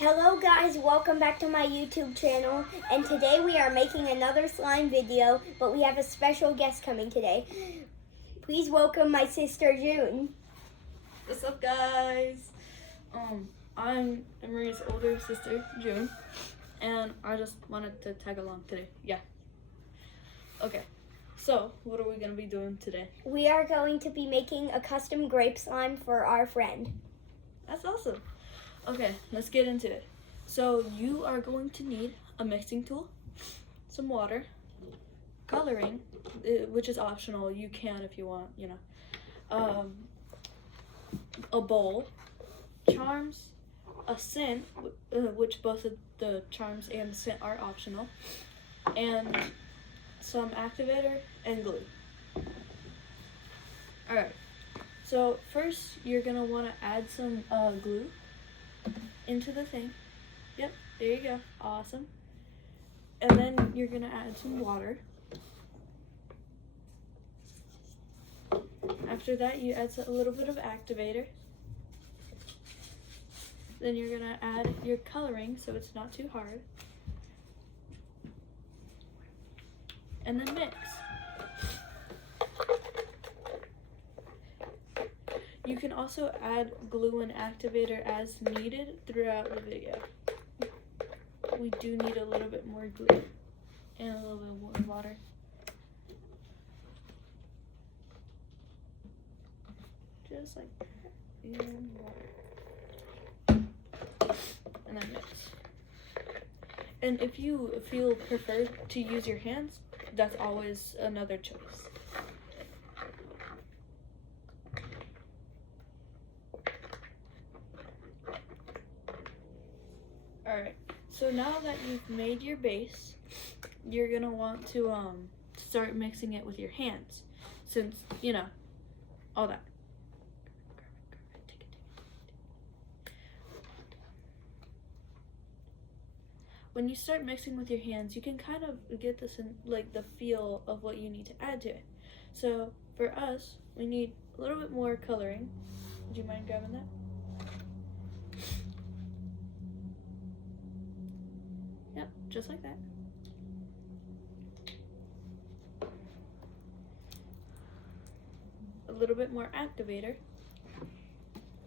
Hello guys, welcome back to my YouTube channel, and today we are making another slime video, but we have a special guest coming today. Please welcome my sister June. What's up guys? I'm Marie's older sister, June, and I just wanted to tag along today. Yeah. Okay, so what are we gonna be doing today? We are going to be making a custom grape slime for our friend. That's awesome. Okay, let's get into it. So you are going to need a mixing tool, some water, coloring, which is optional. You can if you want, you know. A bowl, charms, a scent, which both of the charms and scent are optional, and some activator and glue. Alright, so first you're gonna want to add some glue into the thing. Yep, there you go. Awesome. And then you're gonna add some water. After that, you add a little bit of activator. Then you're gonna add your coloring so it's not too hard. And then mix. You can also add glue and activator as needed throughout the video. We do need a little bit more glue and a little bit more water. Just like that. And water. And then mix. And if you feel preferred to use your hands, that's always another choice. Alright, so now that you've made your base, you're gonna want to start mixing it with your hands, since, you know, all that. When you start mixing with your hands, you can kind of get this in, like, the feel of what you need to add to it. So for us, we need a little bit more coloring. Would you mind grabbing that? Yep, just like that. A little bit more activator.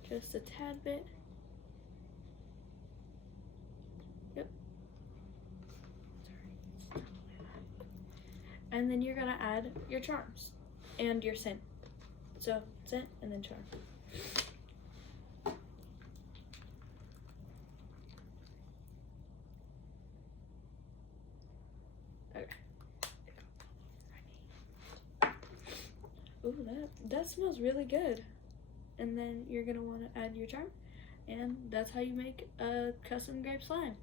Just a tad bit. Yep. And then you're gonna add your charms and your scent. So scent and then charm. Okay. Ooh, that smells really good. And then you're gonna want to add your charm, and that's how you make a custom grape slime.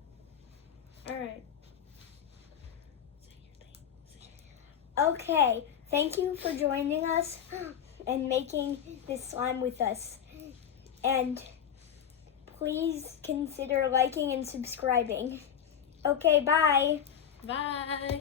All right. Okay, thank you for joining us and making this slime with us. And please consider liking and subscribing. Okay, bye. Bye.